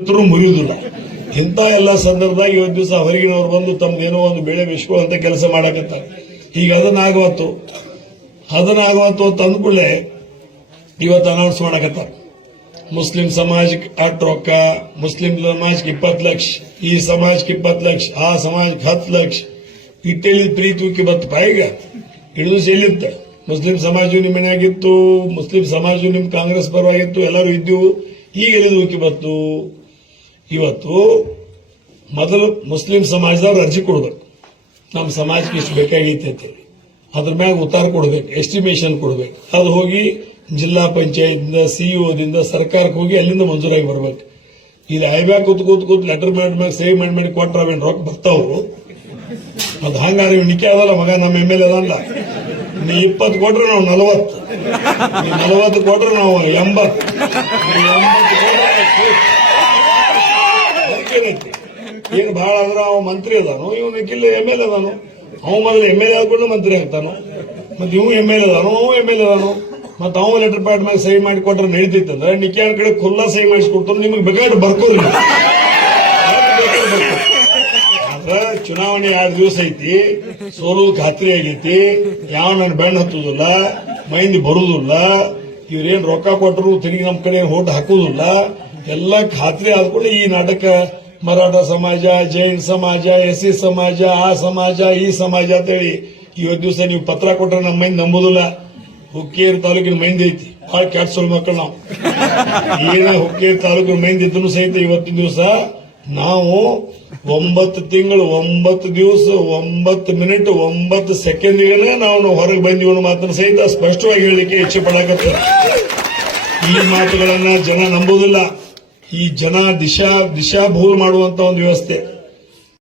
ಇದ್ರು ಮುರಿಯುವುದಿಲ್ಲ ಇಂಥ ಎಲ್ಲ ಸಂದರ್ಭದಾಗ ಇವತ್ತು ದಿವಸ ಹೊರಗಿನವ್ರು ಬಂದು ತಮ್ದೇನೋ ಒಂದು ಬೆಳೆ ಬಿಸ್ಕೊಳ್ಳುವಂತ ಕೆಲಸ ಮಾಡಕತ್ತಾರೆ. ಈಗ ಅದನ್ನಾಗವತ್ತು ಅದನ್ನಾಗವತ್ತು ಅಂದ್ಕೊಳ್ಳೆ ಇವತ್ತು ಅನೌನ್ಸ್ ಮಾಡಕತ್ತಾರ. ಮುಸ್ಲಿಂ ಸಮಾಜಕ್ಕೆ ಅಟ್ ರೊಕ್ಕ, ಮುಸ್ಲಿಂ ಸಮಾಜಕ್ಕೆ ಇಪ್ಪತ್ತು ಲಕ್ಷ, ಈ ಸಮಾಜಕ್ಕೆ ಇಪ್ಪತ್ತು ಲಕ್ಷ, ಆ ಸಮಾಜಕ್ಕೆ ಹತ್ತು ಲಕ್ಷ. ಇಟ್ಟೆಲ್ಲಿ ಪ್ರೀತಿ ಬತ್ತಪ್ಪ ಈಗ ಹಿಡಿದು ಎಲ್ಲಿತ್ತ? ಮುಸ್ಲಿಂ ಸಮಾಜ ನಿಮ್ಮ ಮನೆಯಾಗಿತ್ತು, ಮುಸ್ಲಿಂ ಸಮಾಜ ನಿಮ್ ಕಾಂಗ್ರೆಸ್ ಪರವಾಗಿತ್ತು, ಎಲ್ಲರೂ ಇದ್ದವು. ಈಗ ಎಲ್ಲಿದು ಉಕ್ಕಿ ಬತ್ತು? ಇವತ್ತು ಮೊದಲು ಮುಸ್ಲಿಂ ಸಮಾಜದವ್ರು ಅರ್ಜಿ ಕೊಡ್ಬೇಕು. ನಮ್ಮ ಸಮಾಜಕ್ಕೆ ಇಷ್ಟು ಬೇಕಾಗೈತೆ ಅಂತೇಳಿ. ಅದ್ರ ಮ್ಯಾಗ ಉತ್ತರ ಕೊಡ್ಬೇಕು ಎಸ್ಟಿಮೇಷನ್ ಕೊಡ್ಬೇಕು. ಅದು ಹೋಗಿ ಜಿಲ್ಲಾ ಪಂಚಾಯತ್ನಿಂದ ಸಿಇಒದಿಂದ ಸರ್ಕಾರಕ್ಕೆ ಹೋಗಿ ಅಲ್ಲಿಂದ ಮಂಜೂರಾಗಿ ಬರ್ಬೇಕು. ಇಲ್ಲಿ ಐಬ್ಯಾಕ್ ಕೂತ್ ಕೂತ್ ಕೂತ್ ಲೆಟರ್ ಮಾಡಿ ಮ್ಯಾಗ ಸೇವ್ ಮಾಡಿ ಮಾಡಿ ಕೊಟ್ರ ಅವೇನ್ ರೊಕ್ಕ ಬರ್ತಾವ್ರು ಅದು ಹಂಗಾರೆ ನಿಕ್ಕೆ ಅದಲ್ಲ ಮಗ, ನಮ್ಮ ಎಂ ಎಲ್ ಅದಲ್ಲ ನೀ ಇಪ್ಪತ್ತು ಕೊಟ್ರೆ ನಾವು ನಲವತ್ತು. ನಲವತ್ತು ಕೊಟ್ರೆ ನಾವು ಎಂಬತ್ತು. ಎಂಬತ್ತು ಏನೈತಿ? ಏನ್ ಬಹಳ ಅಂದ್ರೆ ಅವ ಮಂತ್ರಿ ಅದಾನು, ಇವನು ಕಿಲ್ಲ ಎಂ ಎಲ್ ಅದಾನು. ಅವ ಮೊದಲು ಎಂ ಎಲ್ ಆದ್ಕೊಂಡು ಮಂತ್ರಿ ಆಗ್ತಾನು. ಮತ್ತೆ ಇವ್ ಎಂ ಎಲ್ ಅದಾನು, ಅವ ಎಂ ಎಲ್ ಅದಾನು. ಮತ್ತೆ ಅವ ಲೆಟರ್ ಪ್ಯಾಡ್ ಮೇಲೆ ಸಹಿ ಮಾಡಿ ಕೊಟ್ರೆ ನಡೀತಿತ್ತಂದ್ರೆ ನಿಕ್ಯಾನ್ ಕಡೆ ಖುಲ್ಲಾ ಸಹಿ ಮಾಡಿಸ್ಕೊಡ್ತಾರೆ ನಿಮಗೆ ಬೇಕಾದ್ರೆ ಬರ್ಕೋದ್ರಿ ಆದ್ರೆ ಚುನಾವಣೆ ಎರಡು ದಿವಸ ಐತಿ ಸೋಲೋದು ಖಾತ್ರಿ ಆಗೈತಿ, ಯಾವ ನನ್ನ ಬೆಣ್ಣ ಹತ್ತುದಿಲ್ಲ, ಮೈಂದಿ ಬರುದಿಲ್ಲ ಇವ್ರೇನ್ ರೊಕ್ಕ ಕೊಟ್ಟರು ತಿರುಗಿ ನಮ್ ಕಡೆ ಓಟ್ ಹಾಕುದಿಲ್ಲ ಎಲ್ಲ ಖಾತ್ರಿ ಆದ್ಕೊಂಡು ಈ ನಾಟಕ ಮರಾಠ ಸಮಾಜ, ಜೈನ್ ಸಮಾಜ ಎಸ್ ಸಿ ಸಮಾಜ, ಆ ಸಮಾಜ, ಈ ಸಮಾಜ ಅಂತೇಳಿ ಇವತ್ತು ದಿವಸ ನೀವು ಪತ್ರ ಕೊಟ್ರೆ ನಮ್ಮ ಮೈಂದ್ ನಂಬುದಿಲ್ಲ. ಹುಕ್ಕೇರಿ ತಾಲೂಕಿನ ಮೈಂದ್ ಐತಿ. ಭಾಳ ಕೆಟ್ಟ ಮಕ್ಕಳು ನಾವು. ಏನ ಹುಕ್ಕೇರಿ ತಾಲೂಕಿನ ಮೈಂದ್ ಇದ್ರು ಸಹಿತ ಇವತ್ತಿನ ದಿವಸ ನಾವು ಒಂಬತ್ತು ತಿಂಗಳು, ಒಂಬತ್ತು ದಿವಸ, ಒಂಬತ್ತು ಮಿನಿಟ್, ಒಂಬತ್ತು ಸೆಕೆಂಡ್ಗೆ ನಾವು ಹೊರಗೆ ಬಂದಿವ ಮಾತ್ರ ಸಹಿತ ಸ್ಪಷ್ಟವಾಗಿ ಹೇಳಲಿಕ್ಕೆ ಇಚ್ಛೆ ಪಡಾಕತ್ತ ಈ ಮಾತುಗಳನ್ನ ಜನ ನಂಬುದಿಲ್ಲ. ಈ ಜನ ದಿಶಾ ದಿಶಾ ಭೂಲ್ ಮಾಡುವಂತ ಒಂದು ವ್ಯವಸ್ಥೆ.